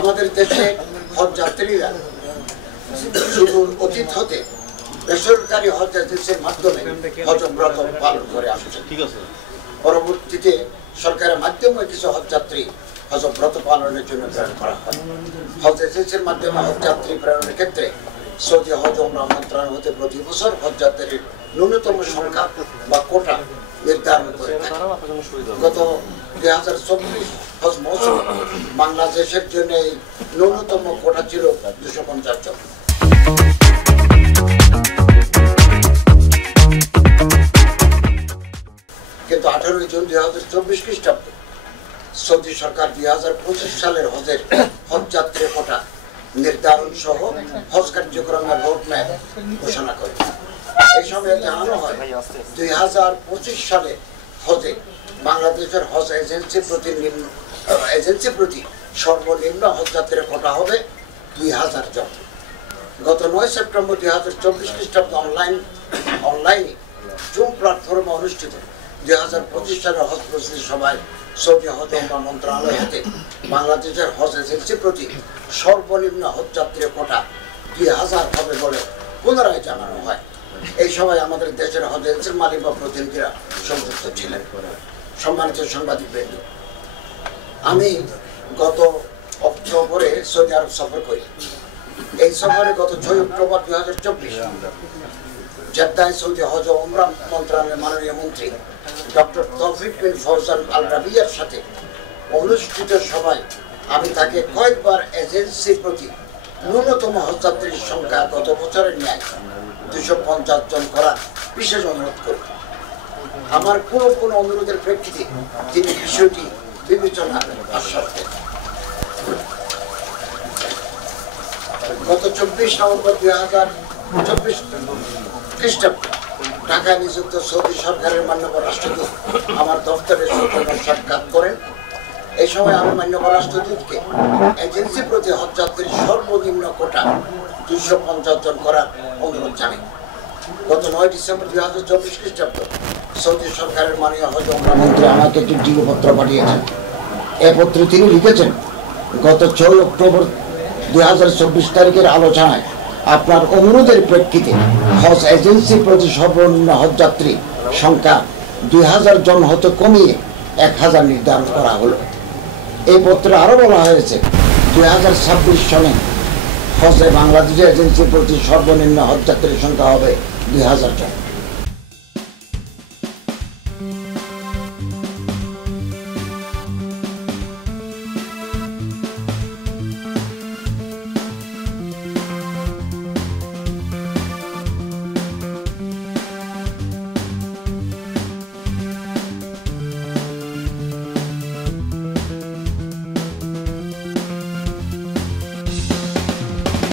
আমাদের দেশে হজ যাত্রীরা শুধু অতীত হতে বেসরকারি হজ এজেন্সির মাধ্যমে হজ ব্রত পালন করে আসছে। পরবর্তীতে সরকারের মাধ্যমে কিছু হজ যাত্রী হজ ব্রত পালনের জন্য প্রেরণ করা হয়। হজ এজেন্সির মাধ্যমে হজ যাত্রী প্রেরণের ক্ষেত্রে সৌদি হজ ওমরাহ মন্ত্রণালয় হতে প্রতি বছর হজ যাত্রীর ন্যূনতম সংখ্যা বা কোটা নির্ধারণ করে থাকে। গত 2024 হজ মৌসুম বাংলাদেশের জন্য এই ন্যূনতম কোটা ছিল 250 জন। কিন্তু 18 জুন 2024 খ্রিস্টাব্দ সৌদি সরকার 2025 সালের হজের হজ যাত্রী কোটা নির্ধারণ সহ হজ কার্যক্রমের রোডম্যাপ ঘোষণা করে। এই সময় জানানো হয় 2025 সালে হজে বাংলাদেশের হজ এজেন্সি প্রতি সর্বনিম্ন হজ যাত্রীর কোটা হবে 2000 জন। গত 9 সেপ্টেম্বর 2024 খ্রিস্টাব্দ অনলাইনে জুম প্ল্যাটফর্মে অনুষ্ঠিত 2025 সালের হজ প্রস্তুতি সভায় সৌদি হজ ওমরাহ মন্ত্রণালয় হতে বাংলাদেশের হজ এজেন্সি প্রতি সর্বনিম্ন হজ যাত্রীর কোটা 2000 হবে বলে পুনরায় জানানো হয়। এই সময় আমাদের দেশের হজ এজেন্সির মালিক বা প্রতিনিধিরা সংযুক্ত ছিলেন। সম্মানিত সাংবাদিকবৃন্দ, আমি গত অক্টোবরে সৌদি আরব সফর করি। এই সফরে গত 6 অক্টোবর 2024 জেদ্দায় সৌদি হজ ও ওমরাহ মন্ত্রণালয়ের মাননীয় মন্ত্রী ডক্টর তৌফিক বিন ফৌজান আল রাবিয়ার সাথে অনুষ্ঠিত সভায় আমি তাকে কয়েকবার এজেন্সি প্রতি ন্যূনতম হজ যাত্রীর সংখ্যা গত বছরের ন্যায় 250 জন করার বিশেষ অনুরোধ করি। আমার কোনো অনুরোধের প্রেক্ষিতে তিনি বিষয়টি বিবেচনার আশ্বাস দেন। গত 24 নভেম্বর 2024 খ্রিস্টাব্দে ঢাকায় নিযুক্ত সৌদি সরকারের মাননীয় রাষ্ট্রদূত আমার দপ্তরে সাক্ষাৎ করেন। এই সময় আমি মাননীয় রাষ্ট্রদূতকে এজেন্সি প্রতি হজ যাত্রীর সর্বনিম্ন কোটা 250 জন করার অনুরোধ জানাই। গত 9 ডিসেম্বর 2024 খ্রিস্টাব্দ সৌদি সরকারের মাননীয় হজ ওমরাহ মন্ত্রী আমাকে একটি চিঠিপত্র পাঠিয়েছেন। এ পত্রে তিনি লিখেছেন, গত 6 অক্টোবর 2024 তারিখের আলোচনায় আপনার অনুরোধের প্রেক্ষিতে হজ এজেন্সি প্রতি সর্বনিম্ন হজ যাত্রী সংখ্যা 2000 জন হতে কমিয়ে 1000 নির্ধারণ করা হলো। এই পত্রে আরো বলা হয়েছে 2026 সনে হজে বাংলাদেশের এজেন্সি প্রতি সর্বনিম্ন হজ যাত্রীর সংখ্যা হবে 2000 জন।